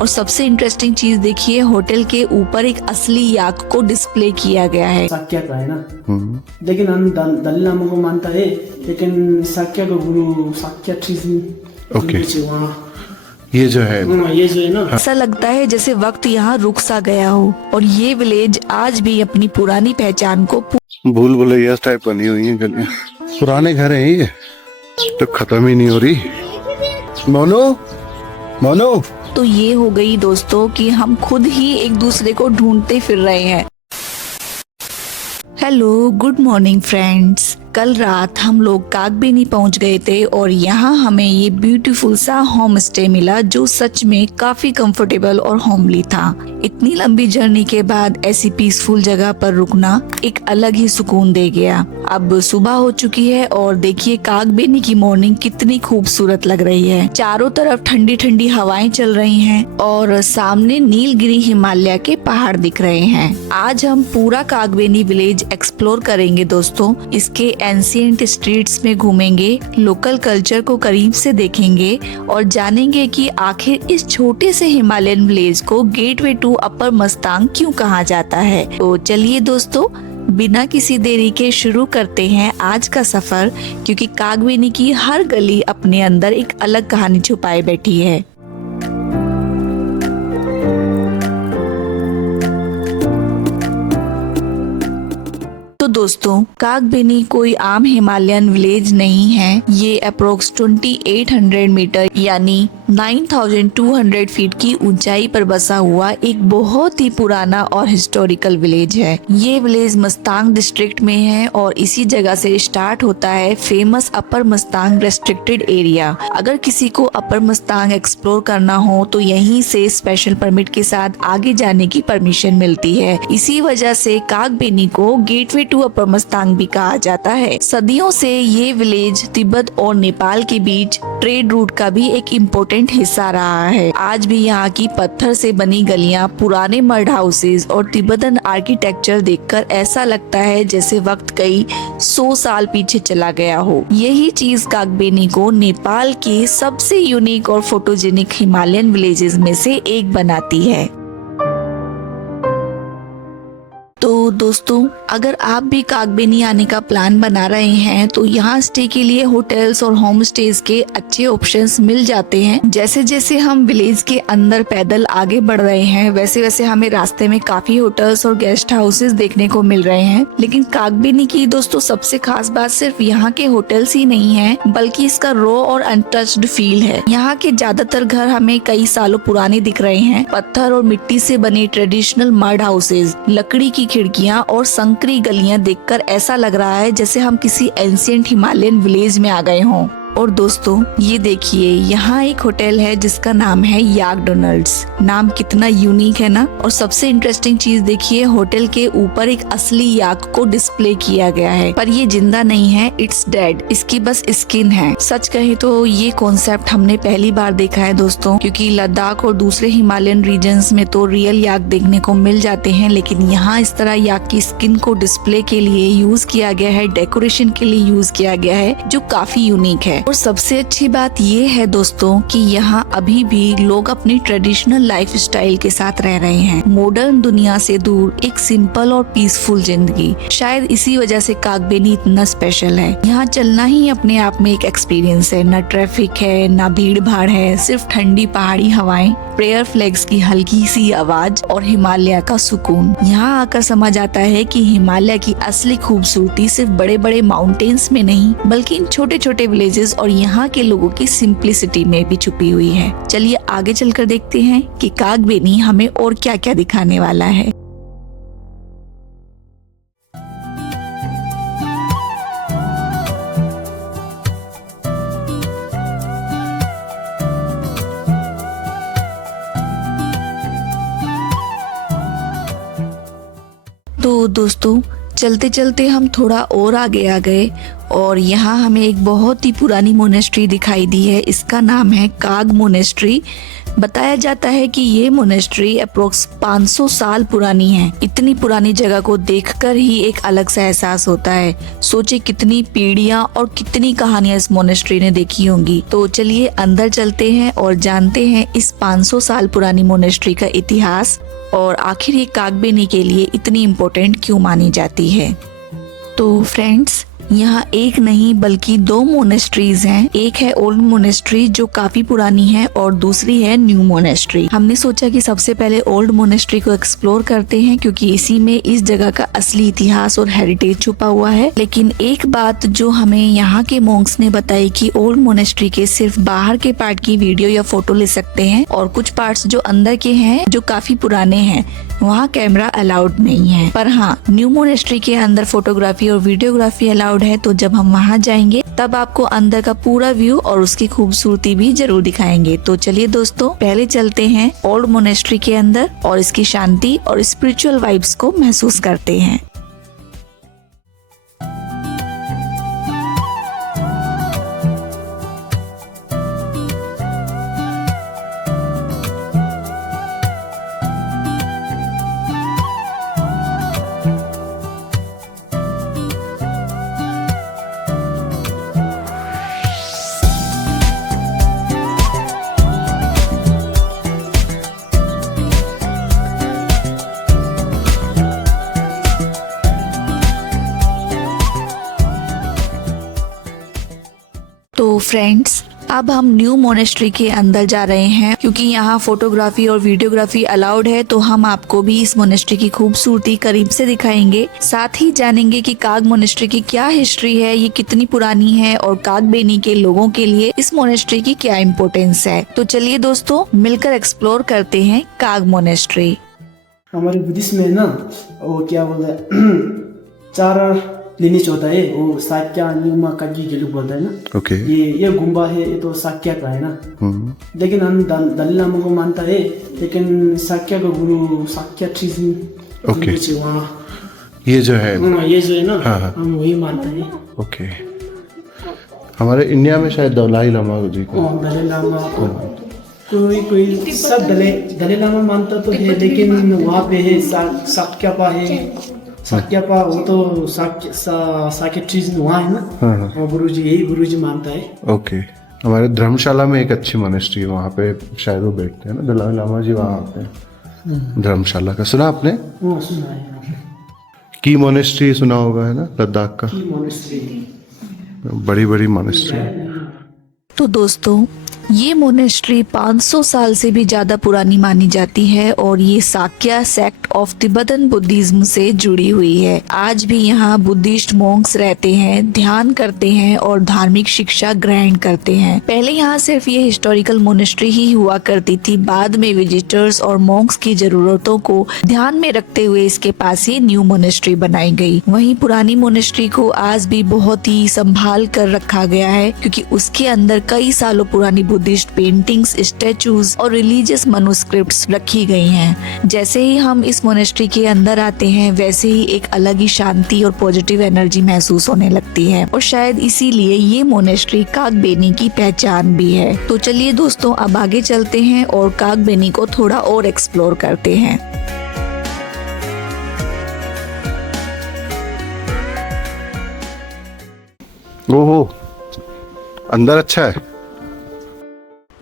और सबसे इंटरेस्टिंग चीज देखिए, होटल के ऊपर एक असली याक को डिस्प्ले किया गया है। साक्या का है ना, लेकिन हम दलाई लामा को मानता है, लेकिन साक्या का गुरु साक्या ये जो है ना, ऐसा लगता है जैसे वक्त यहाँ रुक सा गया हो और ये विलेज आज भी अपनी पुरानी पहचान को भूल भुलैया टाइप बनी हुई है गलियां। पुराने घर हैं ये, तो खत्म ही नहीं हो रही। मोनो तो ये हो गई दोस्तों कि हम खुद ही एक दूसरे को ढूंढते फिर रहे हैं। Hello, good morning friends. कल रात हम लोग कागबेनी पहुंच गए थे और यहाँ हमें ये ब्यूटीफुल सा होम स्टे मिला जो सच में काफी कंफर्टेबल और होमली था। इतनी लंबी जर्नी के बाद ऐसी पीसफुल जगह पर रुकना एक अलग ही सुकून दे गया। अब सुबह हो चुकी है और देखिए कागबेनी की मॉर्निंग कितनी खूबसूरत लग रही है। चारों तरफ ठंडी ठंडी हवाएं चल रही हैं और सामने नीलगिरी हिमालय के पहाड़ दिख रहे हैं। आज हम पूरा कागबेनी विलेज एक्सप्लोर करेंगे दोस्तों। इसके एंशिएंट स्ट्रीट्स में घूमेंगे, लोकल कल्चर को करीब से देखेंगे और जानेंगे कि आखिर इस छोटे से हिमालयन विलेज को गेटवे टू अपर मस्तांग क्यों कहा जाता है। तो चलिए दोस्तों, बिना किसी देरी के शुरू करते हैं आज का सफर, क्योंकि कागबेनी की हर गली अपने अंदर एक अलग कहानी छुपाए बैठी है। तो दोस्तों, कागबेनी कोई आम हिमालयन विलेज नहीं है। ये अप्रोक्स 2800 मीटर यानी 9200 फीट की ऊंचाई पर बसा हुआ एक बहुत ही पुराना और हिस्टोरिकल विलेज है। ये विलेज मस्तांग डिस्ट्रिक्ट में है और इसी जगह से स्टार्ट होता है फेमस अपर मस्तांग रेस्ट्रिक्टेड एरिया। अगर किसी को अपर मस्तांग एक्सप्लोर करना हो तो यहीं से स्पेशल परमिट के साथ आगे जाने की परमिशन मिलती है। इसी वजह से कागबेनी को गेटवे टू अपर मस्तांग भी कहा जाता है। सदियों से ये विलेज तिब्बत और नेपाल के बीच ट्रेड रूट का भी एक इम्पोर्टेंट हिस्सा रहा है। आज भी यहाँ की पत्थर से बनी गलियाँ, पुराने मड हाउसेज और तिब्बतन आर्किटेक्चर देखकर ऐसा लगता है जैसे वक्त कई 100 साल पीछे चला गया हो। यही चीज कागबेनी को नेपाल के सबसे यूनिक और फोटोजेनिक हिमालयन विलेजेस में से एक बनाती है। तो दोस्तों, अगर आप भी कागबेनी आने का प्लान बना रहे हैं तो यहाँ स्टे के लिए होटल्स और होम स्टेज के अच्छे ऑप्शंस मिल जाते हैं। जैसे जैसे हम विलेज के अंदर पैदल आगे बढ़ रहे हैं वैसे वैसे हमें रास्ते में काफी होटल्स और गेस्ट हाउसेस देखने को मिल रहे हैं। लेकिन कागबेनी की दोस्तों सबसे खास बात सिर्फ यहाँ के होटल्स ही नहीं है, बल्कि इसका रॉ और अनटच्ड फील है। यहाँ के ज्यादातर घर हमें कई सालों पुराने दिख रहे हैं। पत्थर और मिट्टी से बने ट्रेडिशनल मड हाउसेज, लकड़ी की खिड़कियाँ और संकरी गलियां देखकर ऐसा लग रहा है जैसे हम किसी एंशिएंट हिमालयन विलेज में आ गए हों। और दोस्तों, ये देखिए, यहाँ एक होटल है जिसका नाम है याक डोनाल्ड्स। नाम कितना यूनिक है ना। और सबसे इंटरेस्टिंग चीज देखिए, होटल के ऊपर एक असली याक को डिस्प्ले किया गया है, पर ये जिंदा नहीं है, इट्स डेड। इसकी बस स्किन है। सच कहे तो ये कॉन्सेप्ट हमने पहली बार देखा है दोस्तों, क्योंकि लद्दाख और दूसरे हिमालयन रीजन्स में तो रियल याक देखने को मिल जाते हैं, लेकिन यहाँ इस तरह याक की स्किन को डिस्प्ले के लिए यूज किया गया है, डेकोरेशन के लिए यूज किया गया है, जो काफी यूनिक है। और सबसे अच्छी बात ये है दोस्तों कि यहाँ अभी भी लोग अपनी ट्रेडिशनल लाइफ स्टाइल के साथ रह रहे हैं। मॉडर्न दुनिया से दूर एक सिंपल और पीसफुल जिंदगी। शायद इसी वजह से कागबेनी इतना स्पेशल है। यहाँ चलना ही अपने आप में एक एक्सपीरियंस है। न ट्रैफिक है, न भीड़ भाड़ है, सिर्फ ठंडी पहाड़ी हवाएं, प्रेयर फ्लैग्स की हल्की सी आवाज और हिमालय का सुकून। यहाँ आकर समझ आता है कि हिमालय की असली खूबसूरती सिर्फ बड़े बड़े माउंटेन्स में नहीं, बल्कि इन छोटे छोटे विलेजेस और यहाँ के लोगों की सिंप्लिसिटी में भी छुपी हुई है। चलिए आगे चलकर देखते हैं कि कागबेनी हमें और क्या क्या दिखाने वाला है। तो दोस्तों, चलते चलते हम थोड़ा और आगे आ गए और यहाँ हमें एक बहुत ही पुरानी मोनेस्ट्री दिखाई दी है। इसका नाम है काग मोनेस्ट्री, बताया जाता है कि ये मोनेस्ट्री अप्रोक्स 500 साल पुरानी है। इतनी पुरानी जगह को देखकर ही एक अलग सा एहसास होता है। सोचे कितनी पीढ़ियां और कितनी कहानियां इस मोनेस्ट्री ने देखी होंगी। तो चलिए अंदर चलते हैं और जानते हैं इस 500 साल पुरानी मोनेस्ट्री का इतिहास और आखिर ये कागबेनी के लिए इतनी इम्पोर्टेंट क्यों मानी जाती है। तो फ्रेंड्स, यहाँ एक नहीं बल्कि 2 मोनेस्ट्रीज हैं। एक है ओल्ड मोनेस्ट्री जो काफी पुरानी है और दूसरी है न्यू मोनेस्ट्री। हमने सोचा कि सबसे पहले ओल्ड मोनेस्ट्री को एक्सप्लोर करते हैं क्योंकि इसी में इस जगह का असली इतिहास और हेरिटेज छुपा हुआ है। लेकिन एक बात जो हमें यहाँ के मॉन्क्स ने बताई कि ओल्ड मोनेस्ट्री के सिर्फ बाहर के पार्ट की वीडियो या फोटो ले सकते हैं और कुछ पार्ट्स जो अंदर के हैं जो काफी पुराने हैं वहाँ कैमरा अलाउड नहीं है। पर हाँ, न्यू मोनेस्ट्री के अंदर फोटोग्राफी और वीडियोग्राफी अलाउड है। तो जब हम वहाँ जाएंगे तब आपको अंदर का पूरा व्यू और उसकी खूबसूरती भी जरूर दिखाएंगे। तो चलिए दोस्तों, पहले चलते हैं ओल्ड मोनेस्ट्री के अंदर और इसकी शांति और स्पिरिचुअल वाइब्स को महसूस करते हैं। तो फ्रेंड्स, अब हम न्यू मोनेस्ट्री के अंदर जा रहे हैं क्योंकि यहाँ फोटोग्राफी और वीडियोग्राफी अलाउड है। तो हम आपको भी इस मोनेस्ट्री की खूबसूरती करीब से दिखाएंगे, साथ ही जानेंगे कि काग मोनेस्ट्री की क्या हिस्ट्री है, ये कितनी पुरानी है और कागबेनी के लोगों के लिए इस मोनेस्ट्री की क्या इम्पोर्टेंस है। तो चलिए दोस्तों, मिलकर एक्सप्लोर करते हैं काग मोनेस्ट्री। हमारे बुद्धिस्ट में ना वो क्या बोलते हैं 4 लिनिज होता है। वो साक्या, न्यूमा, कागी जो लोग बोलते हैं ना। ओके। ये गुम्बा है, ये तो साक्या का है ना। लेकिन हम दलाई लामा को मानता है, लेकिन साक्या का गुरु साक्या ट्रीजी वहाँ ये जो है ये जो है ना, हाँ। हम वही मानते हैं। ओके। हमारे इंडिया में शायद दलाई लामा जी को दलाई लामा कोई सब दलाई लामा मानता तो है, लेकिन वहाँ पे है साक्यापा है। साक्यापा वो तो साक्या ट्रीज वहाँ है ना। और गुरुजी यही गुरुजी मानता है। ओके। हमारे धर्मशाला में एक अच्छी मोनेस्ट्री है, वहाँ पे शायद वो बैठते हैं ना, दलाई लामा जी वहाँ आते हैं। धर्मशाला का सुना आपने? सुना है। की मोनेस्ट्री सुना होगा, है ना, लद्दाख का। बड़ी बड़ी मोनेस्ट्री। तो दोस्तों, ये मोनेस्ट्री 500 साल से भी ज्यादा पुरानी मानी जाती है और ये Sakya sect of Tibetan Buddhism से जुड़ी हुई है। आज भी यहाँ बुद्धिस्ट मॉन्क्स रहते हैं, ध्यान करते हैं और धार्मिक शिक्षा ग्रहण करते हैं। पहले यहाँ सिर्फ ये हिस्टोरिकल मोनेस्ट्री ही हुआ करती थी। बाद में विजिटर्स और मॉन्क्स की जरूरतों को ध्यान में रखते हुए इसके पास ये न्यू मोनेस्ट्री बनाई गई। वहीं पुरानी मोनेस्ट्री को आज भी बहुत ही संभाल कर रखा गया है क्योंकि उसके अंदर कई सालों पुरानी बुद्धिस्ट पेंटिंग्स, स्टैचूज और रिलीजियस मनुस्क्रिप्ट्स रखी गई हैं। जैसे ही हम इस मोनेस्ट्री के अंदर आते हैं वैसे ही एक अलग ही शांति और पॉजिटिव एनर्जी महसूस होने लगती है और शायद इसीलिए ये मोनेस्ट्री कागबेनी की पहचान भी है। तो चलिए दोस्तों, अब आगे चलते हैं और कागबेनी को थोड़ा और एक्सप्लोर करते हैं। ओहो, अंदर अच्छा है।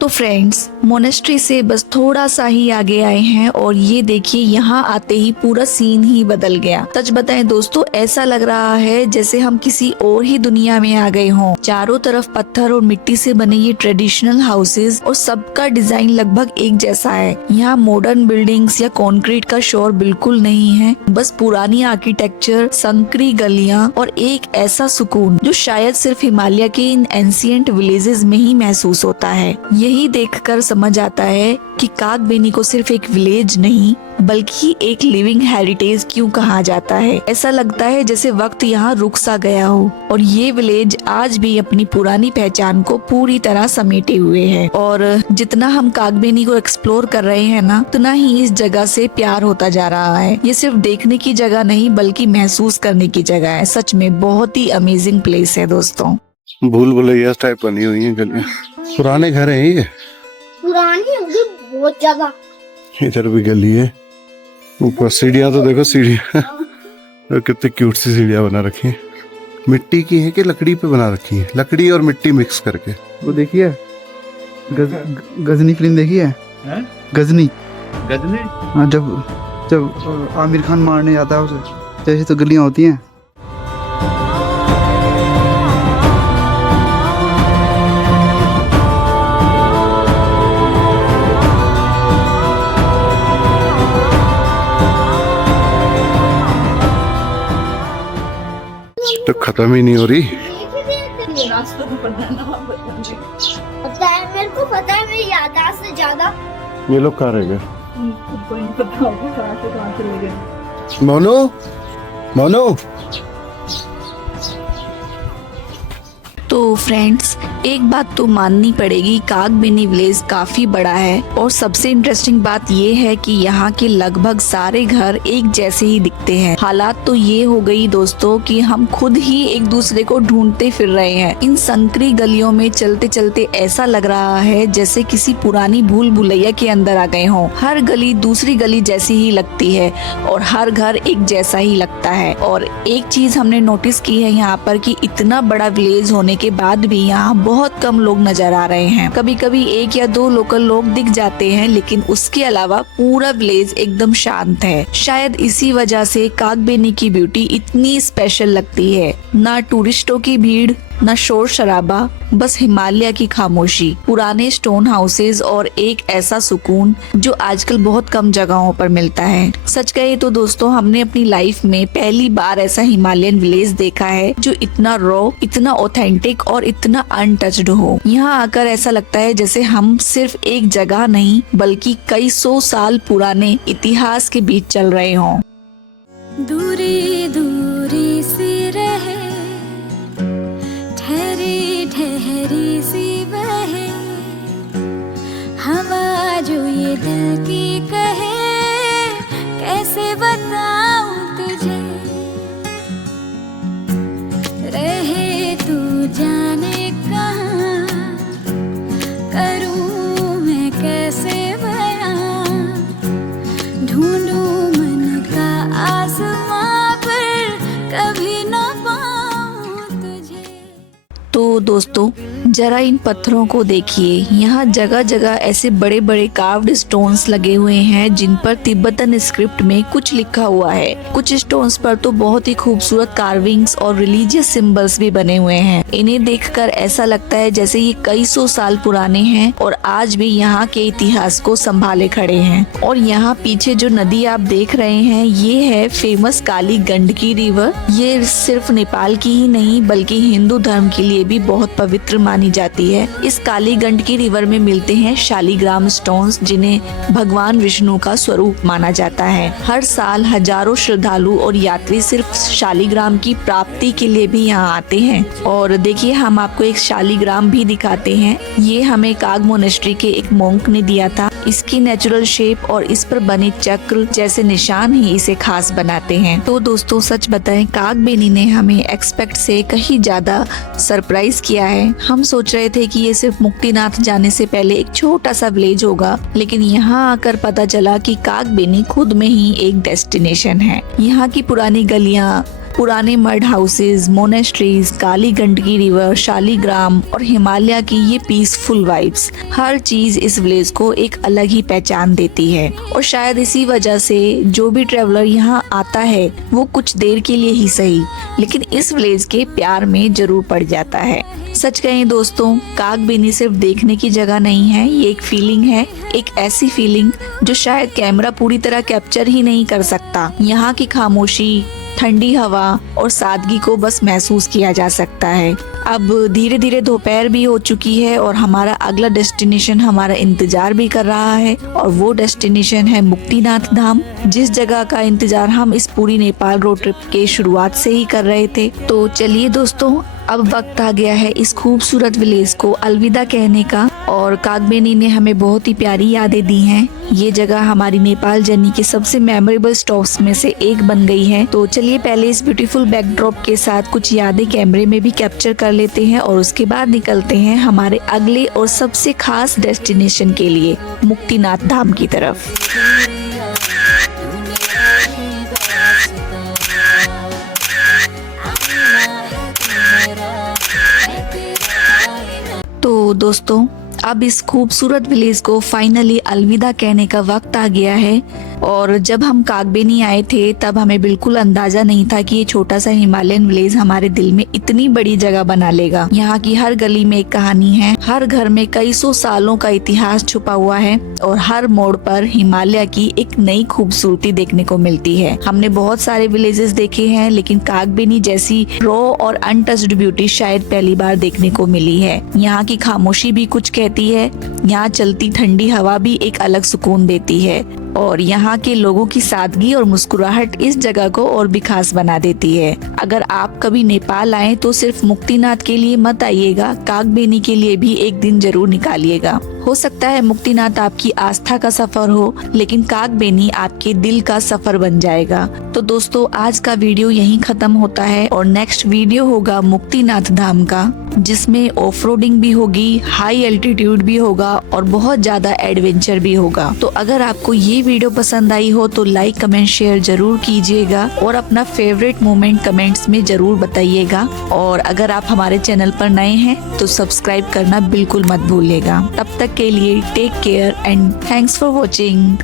तो फ्रेंड्स, मोनेस्ट्री से बस थोड़ा सा ही आगे आए हैं और ये देखिए, यहाँ आते ही पूरा सीन ही बदल गया। सच बताएं दोस्तों, ऐसा लग रहा है जैसे हम किसी और ही दुनिया में आ गए हों। चारों तरफ पत्थर और मिट्टी से बने ये ट्रेडिशनल हाउसेज और सबका डिजाइन लगभग एक जैसा है। यहाँ मॉडर्न बिल्डिंग्स या कंक्रीट का शोर बिल्कुल नहीं है, बस पुरानी आर्किटेक्चर, संकरी गलियाँ और एक ऐसा सुकून जो शायद सिर्फ हिमालय के इन एंशिएंट विलेजेस में ही महसूस होता है। यही देखकर समझ आता है कि कागबेनी को सिर्फ एक विलेज नहीं बल्कि एक लिविंग हेरिटेज क्यों कहा जाता है। ऐसा लगता है जैसे वक्त यहाँ रुक सा गया हो और ये विलेज आज भी अपनी पुरानी पहचान को पूरी तरह समेटे हुए है। और जितना हम कागबेनी को एक्सप्लोर कर रहे हैं ना, उतना ही इस जगह से प्यार होता जा रहा है। ये सिर्फ देखने की जगह नहीं बल्कि महसूस करने की जगह है। सच में बहुत ही अमेजिंग प्लेस है दोस्तों। भूल भुलैया टाइप बनी हुई है गलियां, पुराने घर हैं ये। पुरानी होगी बहुत ज्यादा। इधर भी गली है, ऊपर सीढ़ियाँ तो देखो, सीढ़ियाँ तो कितनी क्यूट सी सीढ़ियाँ बना रखी हैं। मिट्टी की है कि लकड़ी पे बना रखी है? लकड़ी और मिट्टी मिक्स करके। वो देखिए गजनी फिल्म देखी है? गजनी हाँ, जब आमिर खान मारने जाता है उसे, जैसे तो गलियां होती हैं। तो खत्म ही नहीं हो रही। पता है मेरे को, पता है मेरी याददाश्त से ज्यादा। ये लोग कहाँ रह गए? मोनू, मोनू। तो फ्रेंड्स, एक बात तो माननी पड़ेगी, कागबेनी विलेज काफी बड़ा है और सबसे इंटरेस्टिंग बात ये है कि यहाँ के लगभग सारे घर एक जैसे ही दिखते हैं। हालात तो ये हो गई दोस्तों कि हम खुद ही एक दूसरे को ढूंढते फिर रहे हैं। इन संकरी गलियों में चलते चलते ऐसा लग रहा है जैसे किसी पुरानी भूल भुलैया के अंदर आ गए हों। हर गली दूसरी गली जैसी ही लगती है और हर घर एक जैसा ही लगता है। और एक चीज हमने नोटिस की है यहाँ पर कि इतना बड़ा विलेज होने के बाद भी यहाँ बहुत कम लोग नजर आ रहे हैं। कभी कभी 1 या 2 लोकल लोग दिख जाते हैं, लेकिन उसके अलावा पूरा विलेज एकदम शांत है। शायद इसी वजह से कागबेनी की ब्यूटी इतनी स्पेशल लगती है। ना टूरिस्टों की भीड़, न शोर शराबा, बस हिमालय की खामोशी, पुराने स्टोन हाउसेज और एक ऐसा सुकून जो आजकल बहुत कम जगहों पर मिलता है। सच कहे तो दोस्तों, हमने अपनी लाइफ में पहली बार ऐसा हिमालयन विलेज देखा है जो इतना रॉ, इतना ऑथेंटिक और इतना अनटच्ड हो। यहाँ आकर ऐसा लगता है जैसे हम सिर्फ एक जगह नहीं बल्कि कई 100 साल पुराने इतिहास के बीच चल रहे हों। दूरी दूरी सी रहे, ठहरी ठहरी सी बहे, हवा जो ये दिल की कहे, कैसे बताऊं तुझे, रहे तू जाने कहाँ, करूं मैं कैसे बयां, ढूंढूं मन का आसमां पर कभी न पाऊं तुझे। तो दोस्तों, जरा इन पत्थरों को देखिए। यहाँ जगह जगह ऐसे बड़े बड़े कार्व्ड स्टोन्स लगे हुए हैं जिन पर तिब्बतन स्क्रिप्ट में कुछ लिखा हुआ है। कुछ स्टोन्स पर तो बहुत ही खूबसूरत कार्विंग्स और रिलीजियस सिंबल्स भी बने हुए हैं। इन्हें देखकर ऐसा लगता है जैसे ये कई 100 साल पुराने हैं और आज भी यहाँ के इतिहास को संभाले खड़े हैं। और यहाँ पीछे जो नदी आप देख रहे हैं, ये है फेमस काली गंडकी रिवर। ये सिर्फ नेपाल की ही नहीं बल्कि हिंदू धर्म के लिए भी बहुत पवित्र मानी जाती है। इस काली गंडकी रिवर में मिलते हैं शालिग्राम स्टोन्स, जिन्हें भगवान विष्णु का स्वरूप माना जाता है। हर साल हजारों श्रद्धालु और यात्री सिर्फ शालिग्राम की प्राप्ति के लिए भी यहाँ आते हैं। और देखिए, हम आपको एक शालिग्राम भी दिखाते हैं। ये हमें काग मोनेस्ट्री के एक मोंक ने दिया था। इसकी नेचुरल शेप और इस पर बने चक्र जैसे निशान ही इसे खास बनाते हैं। तो दोस्तों, सच बताएं, कागबेनी ने हमें एक्सपेक्ट से कहीं ज्यादा सरप्राइज किया है। हम सोच रहे थे कि ये सिर्फ मुक्तिनाथ जाने से पहले एक छोटा सा विलेज होगा, लेकिन यहाँ आकर पता चला कि कागबेनी खुद में ही एक डेस्टिनेशन है। यहाँ की पुरानी गलियाँ, पुराने मड हाउसेज, मोनेस्ट्रीज, काली गंडकी रिवर, शालिग्राम और हिमालय की ये पीसफुल वाइब्स, हर चीज इस विलेज को एक अलग ही पहचान देती है। और शायद इसी वजह से जो भी ट्रेवलर यहाँ आता है वो कुछ देर के लिए ही सही, लेकिन इस विलेज के प्यार में जरूर पड़ जाता है। सच कहें दोस्तों, कागबेनी सिर्फ देखने की जगह नहीं है, ये एक फीलिंग है, एक ऐसी फीलिंग जो शायद कैमरा पूरी तरह कैप्चर ही नहीं कर सकता। यहाँ की खामोशी, ठंडी हवा और सादगी को बस महसूस किया जा सकता है। अब धीरे धीरे दोपहर भी हो चुकी है और हमारा अगला डेस्टिनेशन हमारा इंतजार भी कर रहा है, और वो डेस्टिनेशन है मुक्तिनाथ धाम, जिस जगह का इंतजार हम इस पूरी नेपाल रोड ट्रिप के शुरुआत से ही कर रहे थे। तो चलिए दोस्तों, अब वक्त आ गया है इस खूबसूरत विलेज को अलविदा कहने का। और कागबेनी ने हमें बहुत ही प्यारी यादें दी हैं। ये जगह हमारी नेपाल जर्नी के सबसे मेमोरेबल स्टॉप्स में से एक बन गई है। तो चलिए पहले इस ब्यूटीफुल बैकड्रॉप के साथ कुछ यादें कैमरे में भी कैप्चर कर लेते हैं और उसके बाद निकलते हैं हमारे अगले और सबसे खास डेस्टिनेशन के लिए, मुक्तिनाथ धाम की तरफ। तो दोस्तों अब इस खूबसूरत विलेज को फाइनली अलविदा कहने का वक्त आ गया है। और जब हम कागबेनी आए थे तब हमें बिल्कुल अंदाजा नहीं था कि ये छोटा सा हिमालयन विलेज हमारे दिल में इतनी बड़ी जगह बना लेगा। यहाँ की हर गली में एक कहानी है, हर घर में कई सौ सालों का इतिहास छुपा हुआ है और हर मोड़ पर हिमालय की एक नई खूबसूरती देखने को मिलती है। हमने बहुत सारे विलेजेस देखे हैं लेकिन कागबेनी जैसी रॉ और अनटच्ड ब्यूटी शायद पहली बार देखने को मिली है। यहाँ की खामोशी भी कुछ कहती है, यहाँ चलती ठंडी हवा भी एक अलग सुकून देती है और यहाँ के लोगों की सादगी और मुस्कुराहट इस जगह को और भी खास बना देती है। अगर आप कभी नेपाल आए तो सिर्फ मुक्तिनाथ के लिए मत आइएगा, कागबेनी के लिए भी एक दिन जरूर निकालिएगा। हो सकता है मुक्तिनाथ आपकी आस्था का सफर हो लेकिन कागबेनी आपके दिल का सफर बन जाएगा। तो दोस्तों आज का वीडियो यहीं खत्म होता है और नेक्स्ट वीडियो होगा मुक्तिनाथ धाम का, जिसमें ऑफ रोडिंग भी होगी, हाई एल्टीट्यूड भी होगा और बहुत ज्यादा एडवेंचर भी होगा। तो अगर आपको ये वीडियो पसंद आई हो तो लाइक कमेंट शेयर जरूर कीजिएगा और अपना फेवरेट मोमेंट कमेंट्स में जरूर बताइएगा। और अगर आप हमारे चैनल पर नए हैं तो सब्सक्राइब करना बिल्कुल मत भूलिएगा। तब तक के लिए take care and thanks for watching.